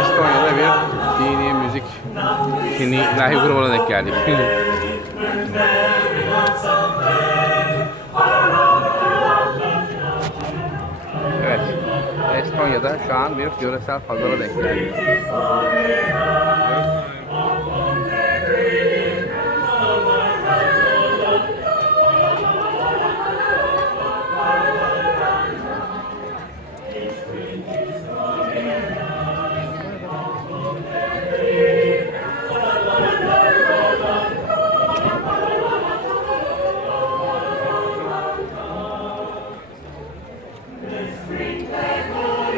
Estonya'da bir dini müzik dini ilahi grubuna denk geldik. evet. Estonya'da şu an bir yöresel pazara denk geldik. free.